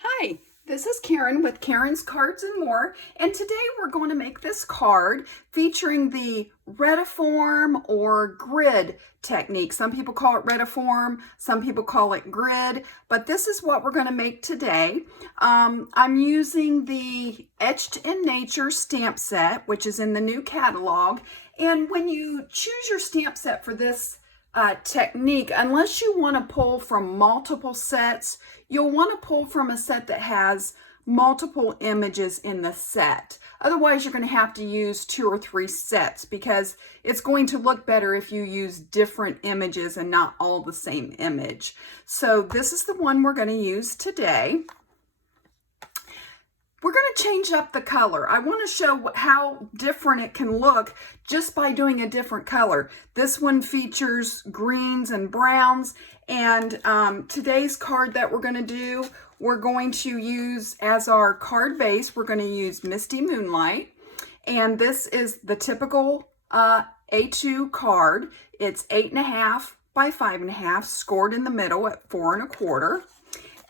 Hi, this is Karen with Karen's Cards and More, and today we're going to make this card featuring the Retiform or grid technique. Some people call it Retiform, some people call it grid, but this is what we're going to make today. I'm using the Etched in Nature stamp set, which is in the new catalog, and when you choose your stamp set for this technique, unless you want to pull from multiple sets, you'll want to pull from a set that has multiple images in the set. Otherwise, you're going to have to use 2 or 3 sets because it's going to look better if you use different images and not all the same image. So this is the one we're going to use today. We're going to change up the color. I want to show how different it can look just by doing a different color. This one features greens and browns, and today's card that we're going to do, we're going to use as our card base, we're going to use Misty Moonlight, and this is the typical A2 card. It's 8.5 by 5.5, scored in the middle at 4 1/4.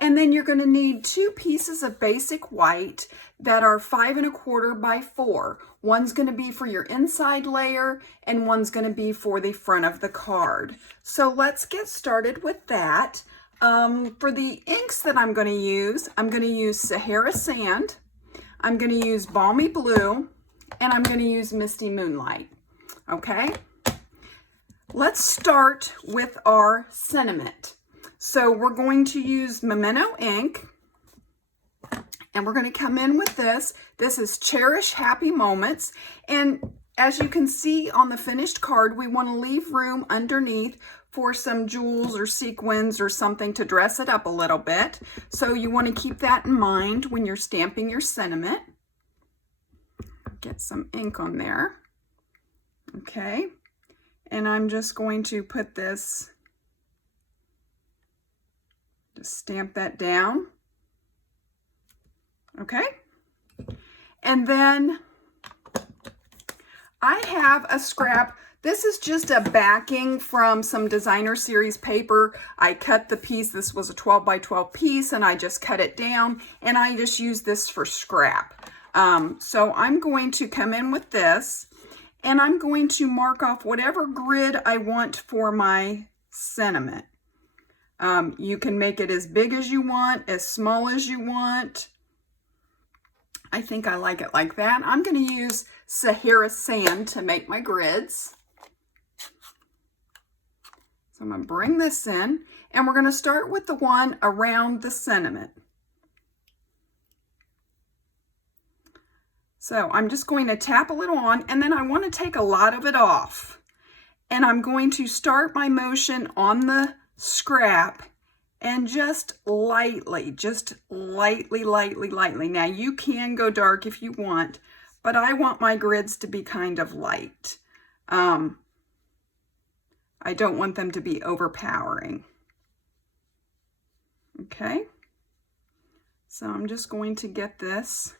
And then you're going to need 2 pieces of basic white that are 5 1/4 by 4. One's going to be for your inside layer and one's going to be for the front of the card. So let's get started with that. For the inks that I'm going to use Sahara Sand, I'm going to use Balmy Blue, and I'm going to use Misty Moonlight. Okay? Let's start with our sentiment. So we're going to use Memento ink, and we're going to come in with this. This is Cherish Happy Moments, and as you can see on the finished card, we want to leave room underneath for some jewels or sequins or something to dress it up a little bit. So you want to keep that in mind when you're stamping your sentiment. Get some ink on there. Okay, and I'm just going to put this, just stamp that down. Okay. And then I have a scrap. This is just a backing from some designer series paper. I cut the piece. This was a 12 by 12 piece, and I just cut it down, and I just use this for scrap. So I'm going to come in with this, and I'm going to mark off whatever grid I want for my sentiment. You can make it as big as you want, as small as you want. I think I like it like that. I'm going to use Sahara Sand to make my grids. So I'm going to bring this in, and we're going to start with the one around the sentiment. So I'm just going to tap a little on, and then I want to take a lot of it off. And I'm going to start my motion on the scrap and just lightly. Now you can go dark if you want, but I want my grids to be kind of light. I don't want them to be overpowering. Okay, so I'm just going to get this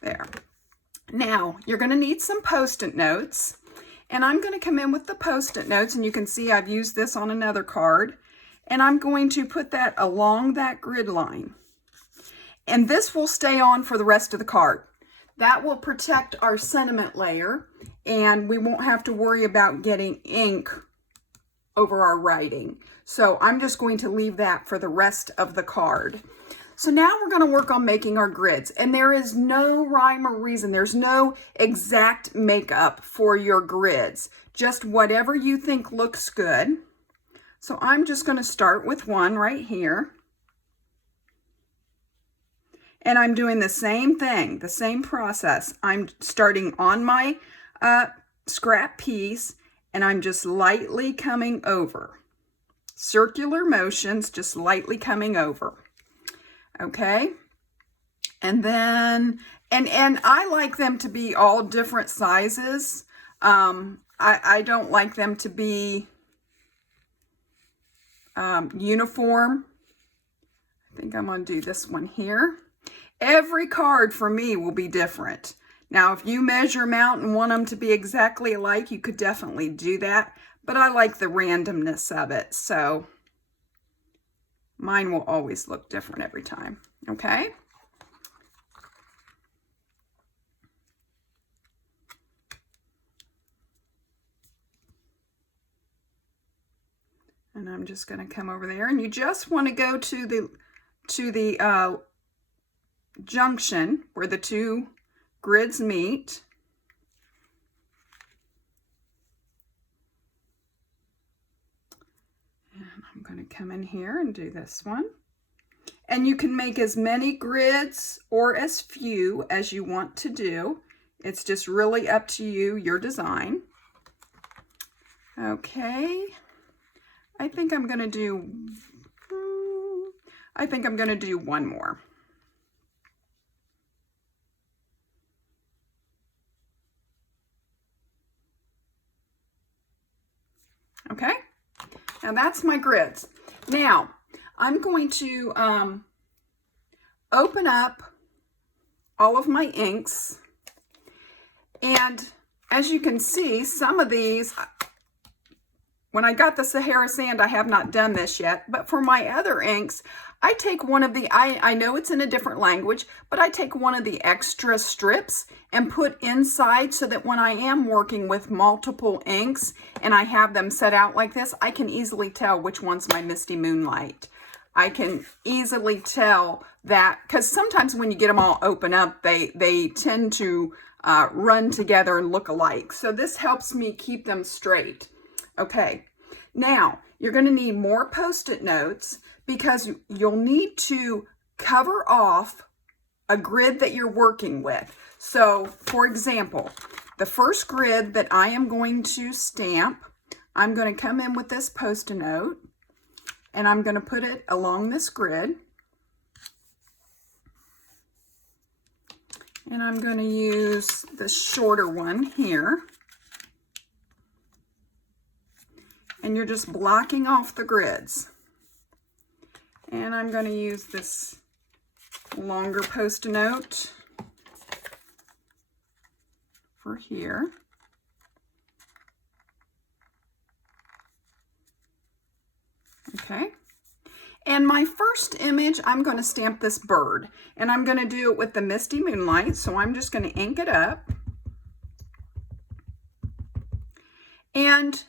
there. Now you're going to need some Post-it notes. And I'm going to come in with the Post-it notes, and you can see I've used this on another card. And I'm going to put that along that grid line. And this will stay on for the rest of the card. That will protect our sentiment layer, and we won't have to worry about getting ink over our writing. So I'm just going to leave that for the rest of the card. So now we're going to work on making our grids, and there is no rhyme or reason. There's no exact makeup for your grids, just whatever you think looks good. So I'm just going to start with one right here. And I'm doing the same thing, the same process. I'm starting on my scrap piece, and I'm just lightly coming over. Circular motions, just lightly coming over. Okay, and then, and I like them to be all different sizes. I don't like them to be uniform. I think I'm going to do this one here. Every card for me will be different. Now, if you measure them out and want them to be exactly alike, you could definitely do that, but I like the randomness of it, so Mine will always look different every time, okay? And I'm just going to come over there, and you just want to go to the junction where the two grids meet. And I'm going to come in here and do this one. And you can make as many grids or as few as you want to do. It's just really up to you, your design. Okay. I think I'm going to do one more. Okay, now that's my grids. Now, I'm going to open up all of my inks. And as you can see, some of these, when I got the Sahara Sand, I have not done this yet, but for my other inks, I take one of the, I know it's in a different language, but I take one of the extra strips and put inside so that when I am working with multiple inks and I have them set out like this, I can easily tell which one's my Misty Moonlight. I can easily tell that, because sometimes when you get them all open up, they tend to run together and look alike. So this helps me keep them straight. Okay, now you're going to need more Post-it notes because you'll need to cover off a grid that you're working with. So, for example, the first grid that I am going to stamp, I'm going to come in with this Post-it note and I'm going to put it along this grid. And I'm going to use the shorter one here. And you're just blocking off the grids. And I'm going to use this longer Post-it note for here. Okay. And my first image, I'm going to stamp this bird. And I'm going to do it with the Misty Moonlight. So I'm just going to ink it up. And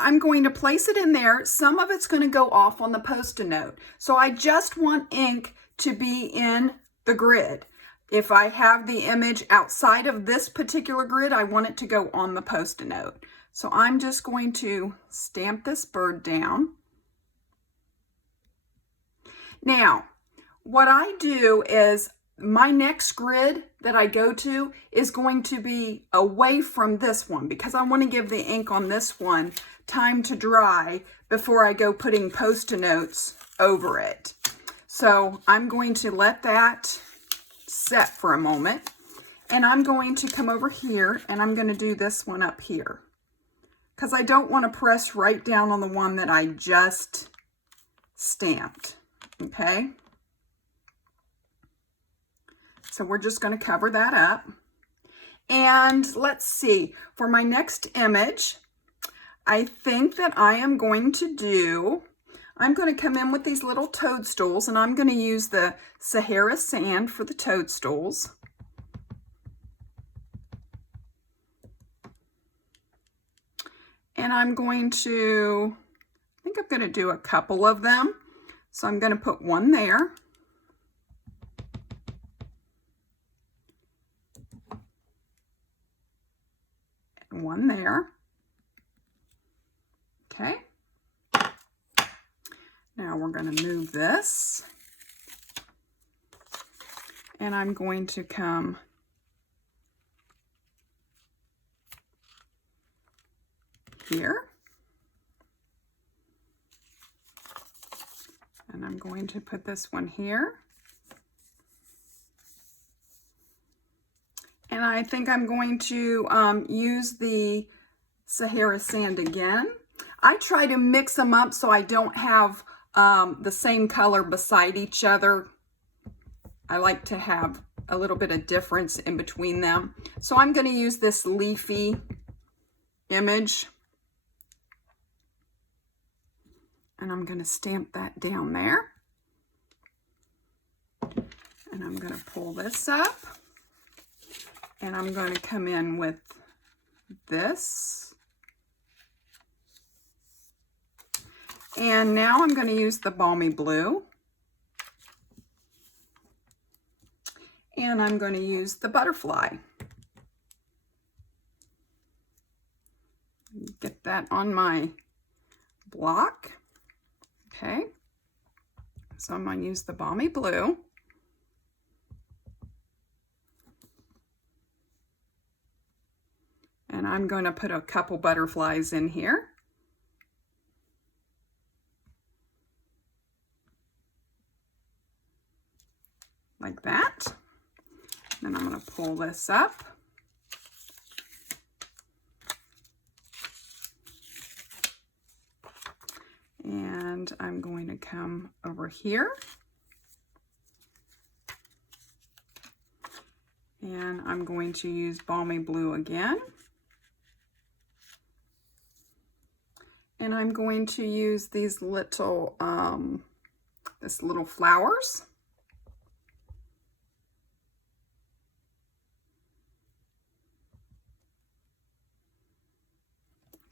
I'm going to place it in there. Some of it's going to go off on the Post-it note. So I just want ink to be in the grid. If I have the image outside of this particular grid, I want it to go on the Post-it note. So I'm just going to stamp this bird down. Now, what I do is my next grid that I go to is going to be away from this one because I want to give the ink on this one time to dry before I go putting Post-it notes over it. So I'm going to let that set for a moment, and I'm going to come over here and I'm going to do this one up here because I don't want to press right down on the one that I just stamped. Okay, so we're just going to cover that up. And let's see, for my next image, I think that I am going to I'm going to come in with these little toadstools, and I'm going to use the Sahara Sand for the toadstools. And I'm going to, I think I'm going to do a couple of them. So I'm going to put one there. And one there. Okay. Now we're going to move this. And I'm going to come here. And I'm going to put this one here. And I think I'm going to use the Sahara Sand again. I try to mix them up so I don't have the same color beside each other. I like to have a little bit of difference in between them. So I'm going to use this leafy image. And And I'm going to stamp that down there. And I'm going to pull this up. And I'm going to come in with this. And now I'm going to use the Balmy Blue. And I'm going to use the butterfly. Get that on my block. Okay. So I'm going to use the Balmy Blue. And I'm going to put a couple butterflies in here. Like that. Then I'm going to pull this up. And I'm going to come over here. And I'm going to use Balmy Blue again. And I'm going to use these little, little flowers.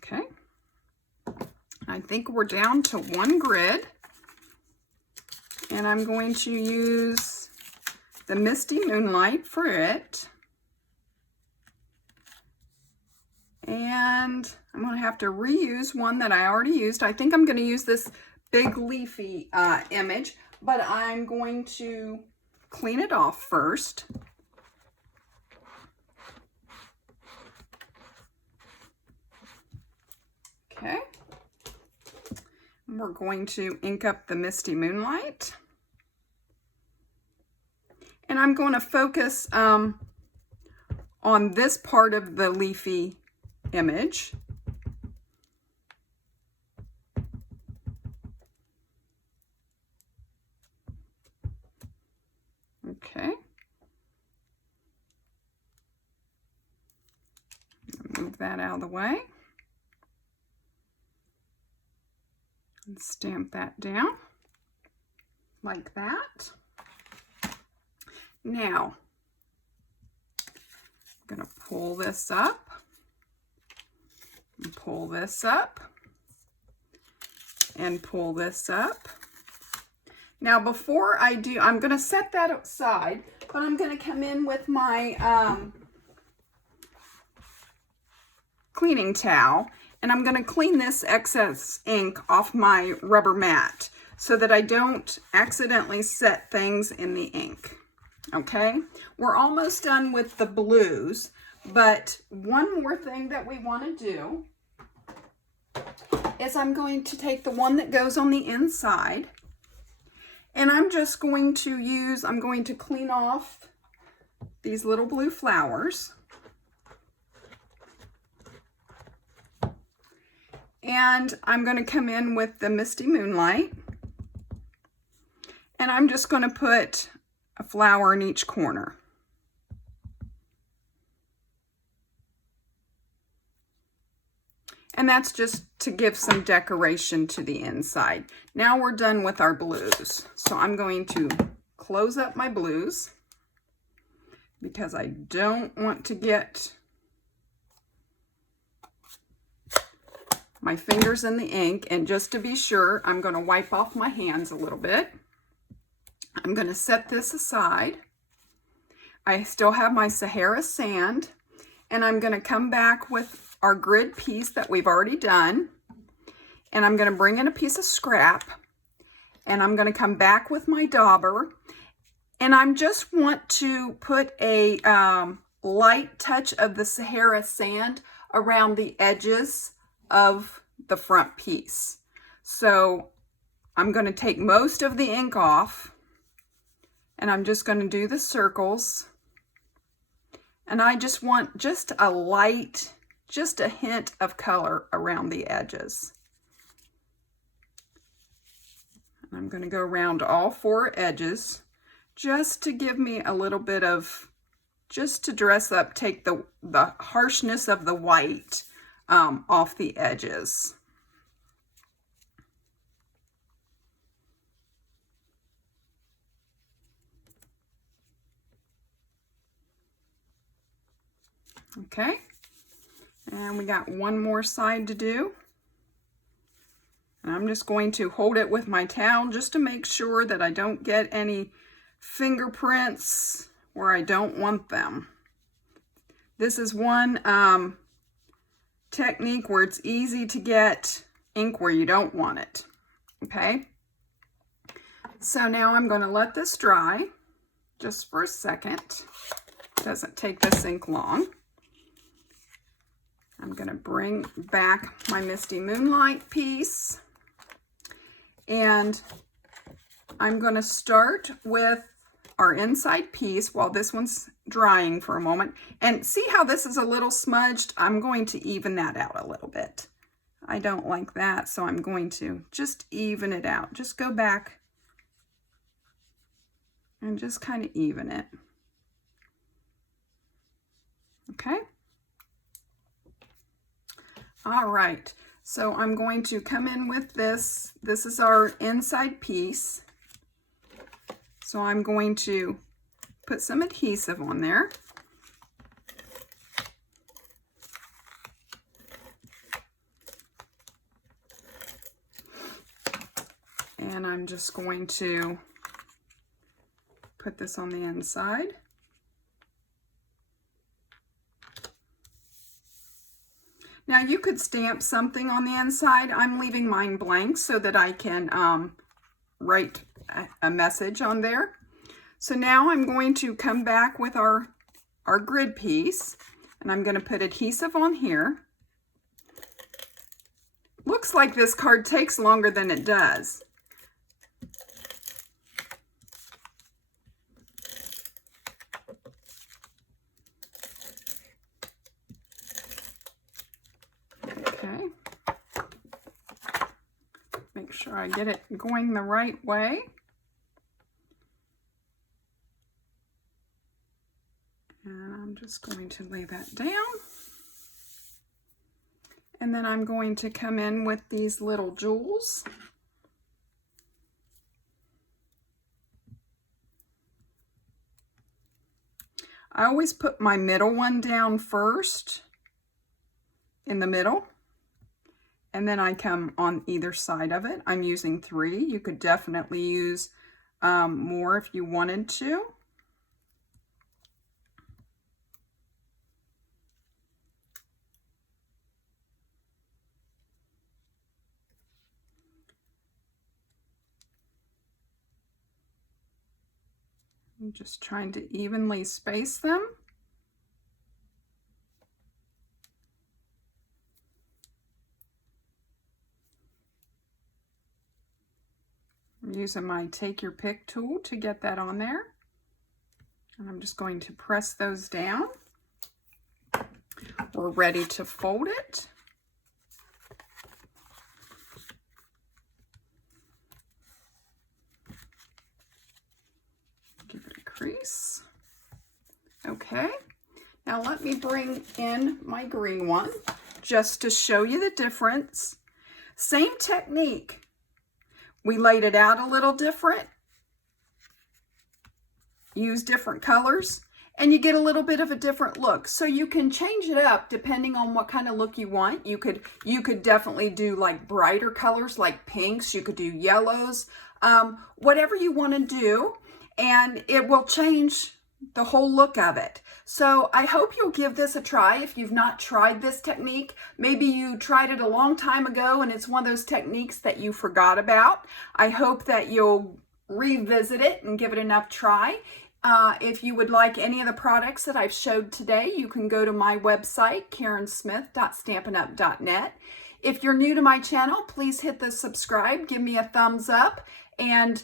Okay. I think we're down to one grid. And I'm going to use the Misty Moonlight for it. And I'm going to have to reuse one that I already used. I think I'm going to use this big leafy image, but I'm going to clean it off first. Okay. And we're going to ink up the Misty Moonlight. And I'm going to focus on this part of the leafy image. Okay. Move that out of the way. And stamp that down like that. Now, I'm going to pull this up. And pull this up and pull this up. Now before I do, I'm going to set that aside, but I'm going to come in with my cleaning towel, and I'm going to clean this excess ink off my rubber mat so that I don't accidentally set things in the ink. Okay, we're almost done with the blues. But one more thing that we want to do is I'm going to take the one that goes on the inside, and I'm just going to use, I'm going to clean off these little blue flowers. And I'm going to come in with the Misty Moonlight, and I'm just going to put a flower in each corner. And that's just to give some decoration to the inside. Now we're done with our blues. So I'm going to close up my blues because I don't want to get my fingers in the ink. And just to be sure, I'm going to wipe off my hands a little bit. I'm going to set this aside. I still have my Sahara sand, and I'm going to come back with our grid piece that we've already done, and I'm going to bring in a piece of scrap, and I'm going to come back with my dauber, and I just want to put a light touch of the Sahara sand around the edges of the front piece. So I'm going to take most of the ink off, and I'm just going to do the circles, and I just want just a light, just a hint of color around the edges. And I'm going to go around all four edges just to give me a little bit of, just to dress up, take the harshness of the white off the edges. Okay, and we got one more side to do. And I'm just going to hold it with my towel just to make sure that I don't get any fingerprints where I don't want them. This is one technique where it's easy to get ink where you don't want it. Okay, so now I'm going to let this dry just for a second. Doesn't take this ink long. I'm going to bring back my Misty Moonlight piece, and I'm going to start with our inside piece while this one's drying for a moment. And see how this is a little smudged? I'm going to even that out a little bit. I don't like that, so I'm going to just even it out. Just go back and just kind of even it. Okay. All right, so I'm going to come in with this. This is our inside piece. So I'm going to put some adhesive on there. And I'm just going to put this on the inside. Now you could stamp something on the inside. I'm leaving mine blank so that I can write a message on there. So now I'm going to come back with our grid piece, and I'm going to put adhesive on here. Looks like this card takes longer than it does. Okay. Make sure I get it going the right way. And I'm just going to lay that down. And then I'm going to come in with these little jewels. I always put my middle one down first, in the middle, and then I come on either side of it. I'm using 3. You could definitely use more if you wanted to. I'm just trying to evenly space them. I'm using my Take Your Pick tool to get that on there. And I'm just going to press those down. We're ready to fold it. Give it a crease. Okay, now let me bring in my green one just to show you the difference. Same technique. We laid it out a little different. Use different colors, and you get a little bit of a different look. So you can change it up depending on what kind of look you want. You could definitely do like brighter colors like pinks. You could do yellows, whatever you want to do, and it will change the whole look of it. So I hope you'll give this a try if you've not tried this technique. Maybe you tried it a long time ago and it's one of those techniques that you forgot about. I hope that you'll revisit it and give it enough try. If you would like any of the products that I've showed today, you can go to my website, karensmith.stampinup.net. If you're new to my channel, please hit the subscribe, give me a thumbs up, and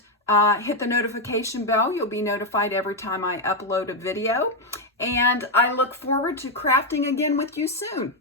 hit the notification bell. You'll be notified every time I upload a video. And I look forward to crafting again with you soon.